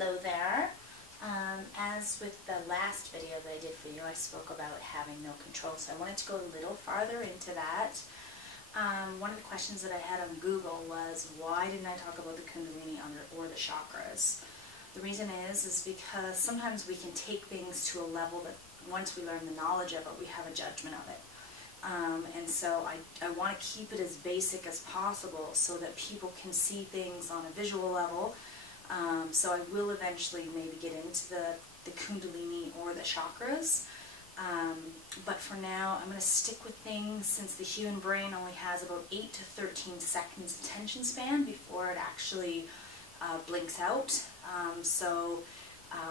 Hello there. As with the last video that I did for you, I spoke about having no control, so I wanted to go a little farther into that. One of the questions that I had on Google was, why didn't I talk about the Kundalini or the chakras? The reason is because sometimes we can take things to a level that once we learn the knowledge of it, we have a judgment of it. And so I want to keep it as basic as possible so that people can see things on a visual level. So I will eventually maybe get into the Kundalini or the chakras. But for now, I'm going to stick with things since the human brain only has about 8 to 13 seconds attention span before it actually blinks out.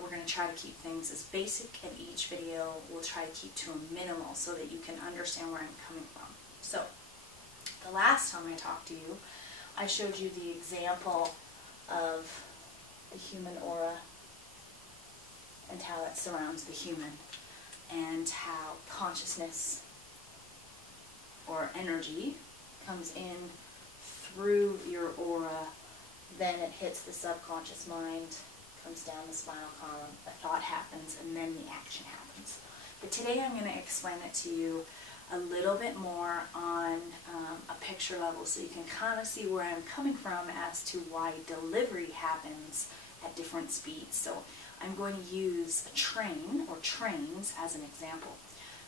We're going to try to keep things as basic, and each video we'll try to keep to a minimal so that you can understand where I'm coming from. So, the last time I talked to you, I showed you the example of the human aura and how it surrounds the human, and how consciousness or energy comes in through your aura, then it hits the subconscious mind, comes down the spinal column, a thought happens, and then the action happens. But today I'm going to explain it to you a little bit more on a picture level so you can kind of see where I'm coming from as to why delivery happens at different speeds. So I'm going to use a train or trains as an example.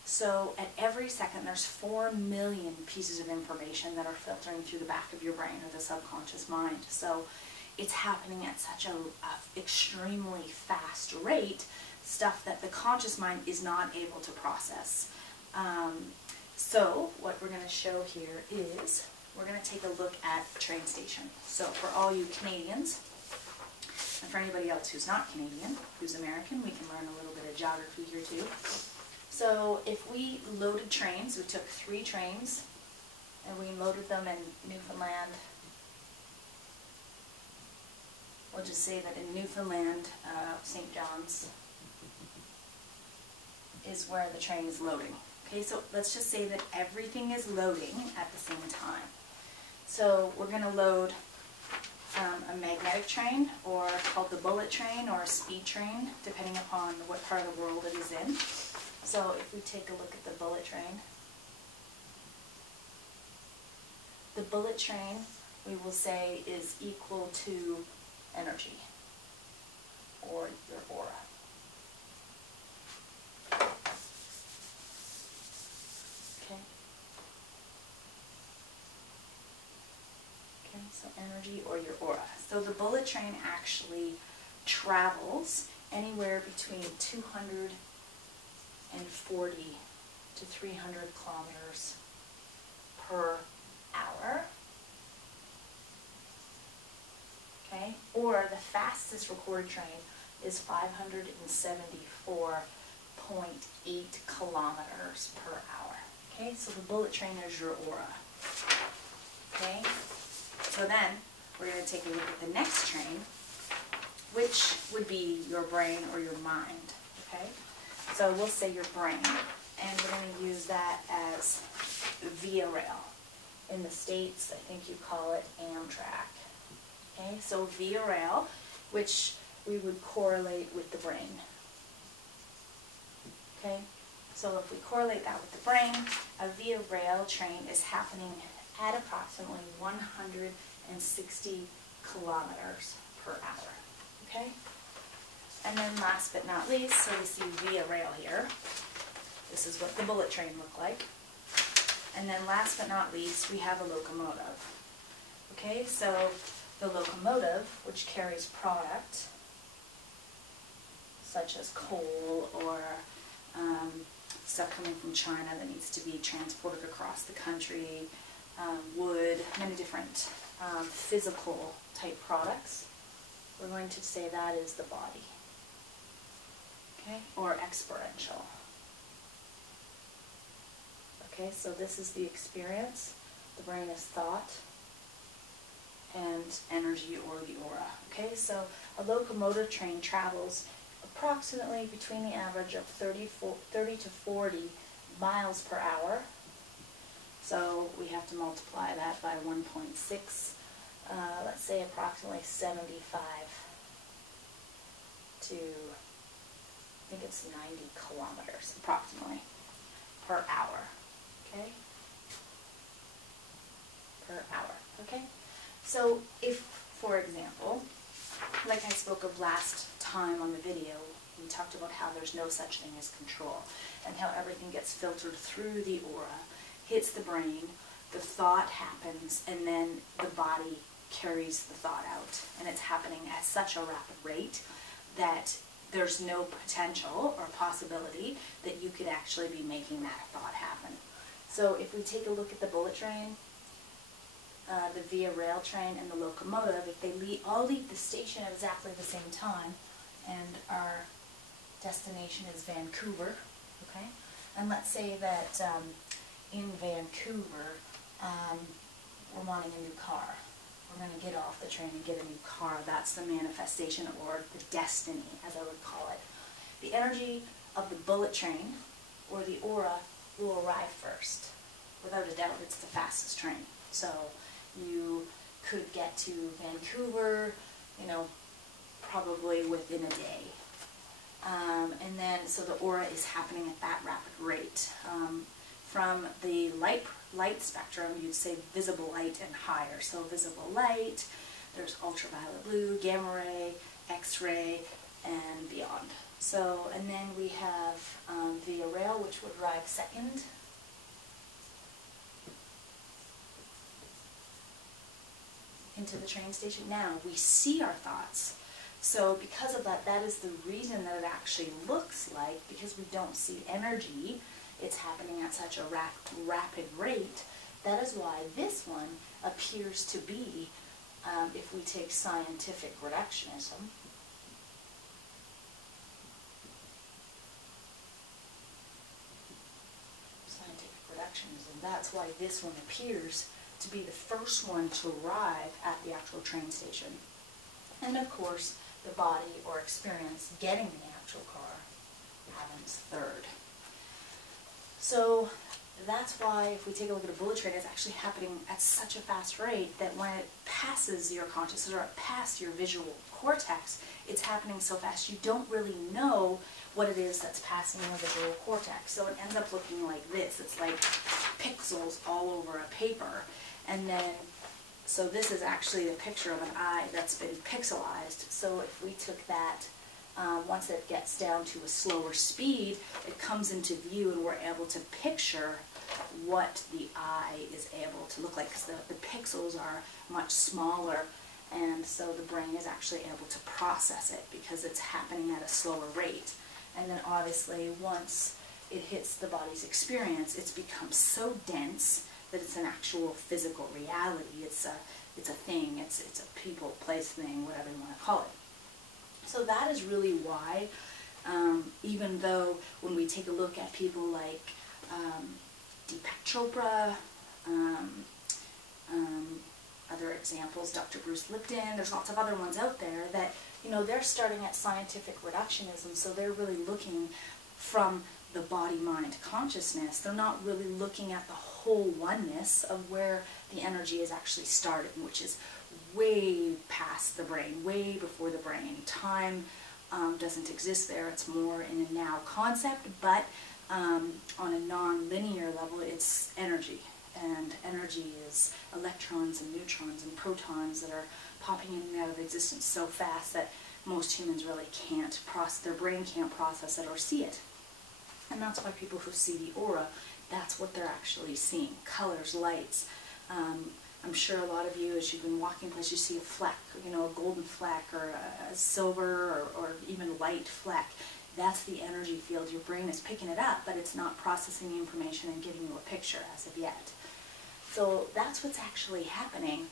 So at every second there's 4 million pieces of information that are filtering through the back of your brain or the subconscious mind. So it's happening at such a extremely fast rate, stuff that the conscious mind is not able to process. So what we're going to show here is we're going to take a look at the train station. So for all you Canadians, and for anybody else who's not Canadian, who's American, we can learn a little bit of geography here too. So if we loaded trains, we took 3 trains and we loaded them in Newfoundland. We'll just say that in Newfoundland, St. John's is where the train is loading. Okay, so let's just say that everything is loading at the same time. So we're going to load a magnetic train, or called the bullet train, or a speed train, depending upon what part of the world it is in. So if we take a look at the bullet train, the bullet train, we will say, is equal to energy, or your aura. Okay. Okay, so energy or your aura. So the bullet train actually travels anywhere between 240 to 300 kilometers per hour. Okay? Or the fastest recorded train is 574.8 kilometers per hour. Okay? So the bullet train is your aura. Okay? So then we're going to take a look at the next train, which would be your brain or your mind. Okay? So we'll say your brain, and we're going to use that as Via Rail. In the States, I think you call it Amtrak. Okay, so Via Rail, which we would correlate with the brain. Okay, so if we correlate that with the brain, a Via Rail train is happening at approximately 160 kilometers per hour. Okay, and then last but not least, so we see Via Rail here. This is what the bullet train looked like. And then last but not least, we have a locomotive. Okay, so the locomotive, which carries product, such as coal or stuff coming from China that needs to be transported across the country, wood, many different physical type products, we're going to say that is the body. Okay, or experiential. Okay, so this is the experience. The brain is thought and energy or the aura. Okay, so a locomotive train travels approximately between the average of 30 to 40 miles per hour. So we have to multiply that by 1.6, let's say approximately 75 to, I think it's 90 kilometers approximately per hour, okay? Per hour, okay? So if, for example, like I spoke of last time on the video, we talked about how there's no such thing as control, and how everything gets filtered through the aura, hits the brain, the thought happens, and then the body carries the thought out. And it's happening at such a rapid rate that there's no potential or possibility that you could actually be making that thought happen. So if we take a look at the bullet train, the Via Rail train, and the locomotive, if they all leave the station at exactly the same time, and our destination is Vancouver, okay? And let's say that in Vancouver, we're wanting a new car. We're going to get off the train and get a new car. That's the manifestation, or the destiny, as I would call it. The energy of the bullet train, or the aura, will arrive first. Without a doubt, it's the fastest train. So you could get to Vancouver, you know, probably within a day. And then, so the aura is happening at that rapid rate. From the light spectrum, you'd say visible light and higher. So visible light, there's ultraviolet blue, gamma ray, X-ray, and beyond. So, and then we have Via Rail, which would arrive second. Into the train station. Now, we see our thoughts. So because of that, that is the reason that it actually looks like, because we don't see energy, it's happening at such a rapid rate. That is why this one appears to be, if we take scientific reductionism, that's why this one appears to be the first one to arrive at the actual train station. And of course, the body or experience getting the actual car happens third. So that's why if we take a look at a bullet train, it's actually happening at such a fast rate that when it passes your consciousness or it passes your visual cortex, it's happening so fast you don't really know what it is that's passing your visual cortex. So it ends up looking like this. It's like pixels all over a paper. And then, so this is actually a picture of an eye that's been pixelized. So if we took that, once it gets down to a slower speed, it comes into view and we're able to picture what the eye is able to look like, because the pixels are much smaller, and so the brain is actually able to process it because it's happening at a slower rate. And then obviously once it hits the body's experience, it's become so dense that it's an actual physical reality. It's a thing, it's a people, place, thing, whatever you want to call it. So that is really why, even though when we take a look at people like Deepak Chopra, other examples, Dr. Bruce Lipton, there's lots of other ones out there that, you know, they're starting at scientific reductionism, so they're really looking from the body-mind consciousness. They're not really looking at the whole oneness of where the energy is actually starting, which is way past the brain, way before the brain. Time doesn't exist there. It's more in a now concept, but on a non-linear level, it's energy. And energy is electrons and neutrons and protons that are popping in and out of existence so fast that most humans really can't process, their brain can't process it or see it. And that's why people who see the aura, that's what they're actually seeing. Colors, lights. I'm sure a lot of you, as you've been walking places, you see a fleck, you know, a golden fleck or a silver or even light fleck. That's the energy field. Your brain is picking it up, but it's not processing the information and giving you a picture as of yet. So that's what's actually happening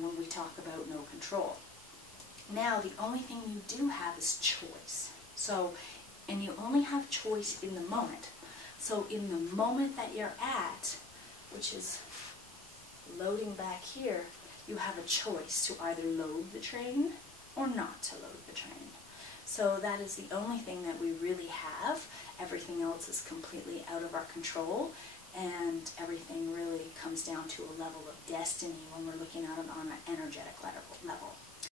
when we talk about no control. Now, the only thing you do have is choice. So, and you only have choice in the moment. So in the moment that you're at, which is loading back here, you have a choice to either load the train or not to load the train. So that is the only thing that we really have. Everything else is completely out of our control, and everything really comes down to a level of destiny when we're looking at it on an energetic level.